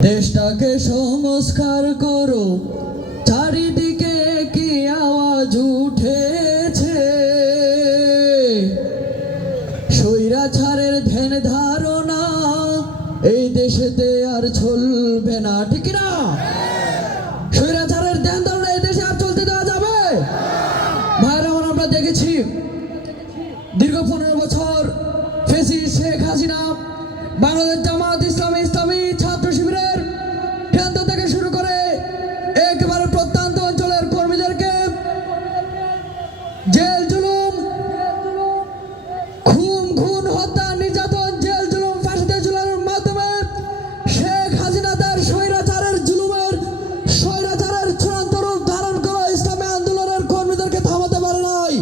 দেশটাকে সংস্কার করো, চারিদিকে কি আওয়াজ উঠেছে। স্বৈরাচারের ধ্যান ধারণা এই দেশেতে আর চলবে না, ঠিক না? স্বৈরাচারের ধ্যান ধারণা এই দেশে আর চলতে দেওয়া যাবে? ভাইরা আমরা দেখেছি দীর্ঘ 15 বছর ফ্যাসিস্ট শেখ হাসিনা বাংলাদেশ জামাত ইসলামী ছাত্র শিবিরের কেন্দ্র থেকে শুরু করে একেবারে প্রত্যন্ত অঞ্চলের কর্মীদেরকে জেল জুলুম, খুন হত্যা, নির্যাতন, জেল জুলুম, ফাঁসিতে ঝুলানোর মাধ্যমে শেখ হাসিনা তার স্বৈরাচারের চূড়ান্ত রূপ ধারণ করা ইসলামী আন্দোলনের কর্মীদেরকে থামাতে পারে নাই।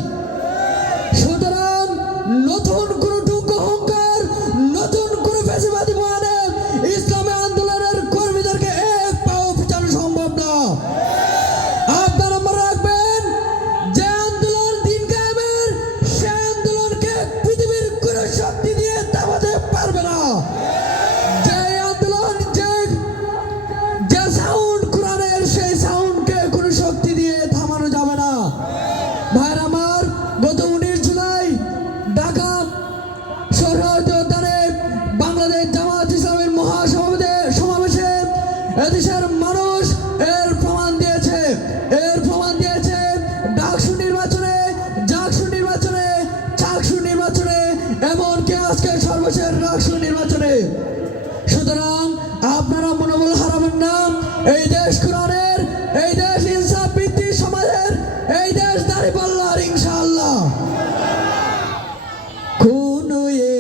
সুতরাং নতুন কোন হুঙ্কার, নতুন কোন ফ্যাসিবাদী বয়ানে ইসলামী আন্দোলনের কর্মীদেরকে এক পাও পিছানো সম্ভব না। আপনারা মনে রাখবেন, যে আন্দোলন দিন কায়েমের, সে আন্দোলনকে পৃথিবীর কোন শক্তি দিয়ে থামাতে পারবে না। যে আন্দোলন, যে সাউন্ড কোরআনের, সেই সাউন্ডকে কোন শক্তি দিয়ে থামানো যাবে না। ভাইরা আমার, গত 19 জুলাই ঢাকা শহীদ উদ্যানে বাংলাদেশ জামাত ইসলামীর মহাসমাবেশে এদেশের মানুষ এর প্রমাণ দিয়েছে। ডাকসু নির্বাচনে, চাকসু নির্বাচনে, এমনকি আজকে সর্বশেষ ডাকসু নির্বাচনে। সুতরাং আপনারা মনোবল হারাবেন না। এই দেশ কোরআনের, এই দেশ ইনসাফ ভিত্তিক সমাজের, এই দেশ দাঁড়িপাল্লার, ইনশাআল্লাহ। কোন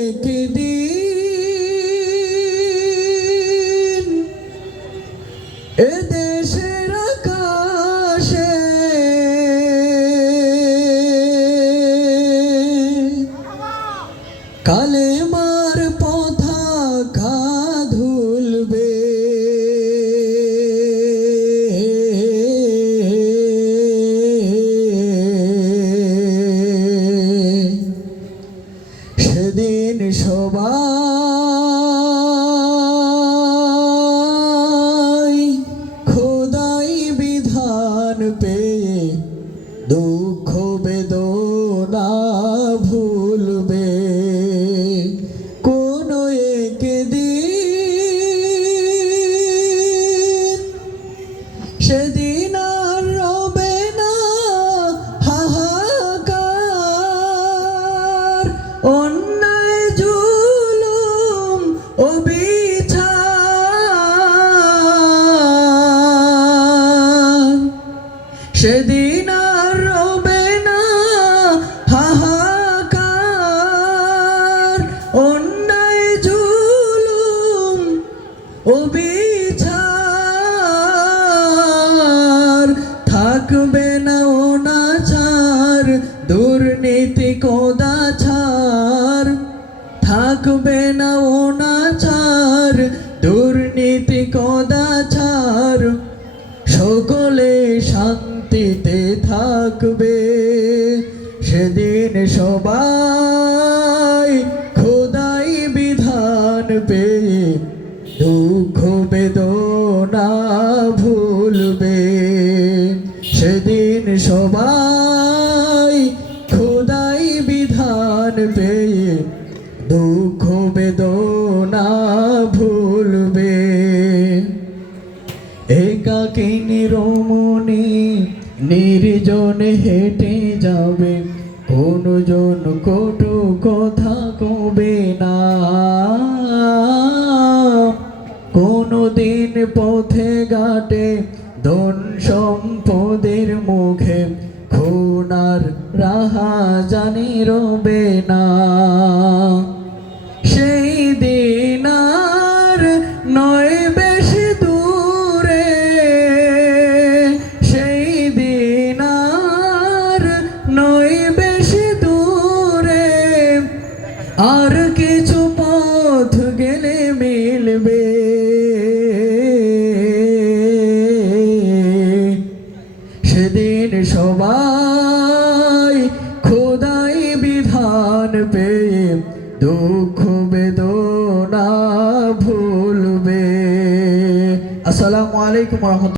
একদিন এ দেশের আকাশে কালেমার পতাকা ধুলবে। সেদিন সবাই খোদাই বিধান পেয়ে দুঃখ বেদনা ভুলবে। কোন একদিন সেদিন আর রবে না হাহাকার, অন্যায় জুলুম অবিচার। সেদিন আর রবে না হাহাকার, অন্যায় জুলুম অবিচার। থাকবে না অনাচার, দুর্নীতি কদাচার। থাকবে না অনাচার, দুর্নীতি কদাচার। সকলে শান্তিতে থাকবে। সেদিন সবাই খোদাই বিধান পেয়ে দুঃখ বেদনা ভুলবে। সেদিন সবাই খোদাই বিধান পেয়ে দুঃখ বেদনা ভুলবে। একাকিনী রমণী নির্জনে হেঁটে যাবে, কোনো জন কটু কথা কবে না। কোনদিন পথে ঘাটে ধন সম্পদের মুখে খুনার রাহাজানি রবে না। সেই দিন আর নয় বেশি দূরে, সেই দিন আর নয় বেশি দূরে। আর কিছু পথ গেলে মিলবে। সেদিন সবাই খোদাই বিধান পেয়ে দুঃখ বেদনা ভুলবে। আসসালামু আলাইকুম রহমতুল্লাহ।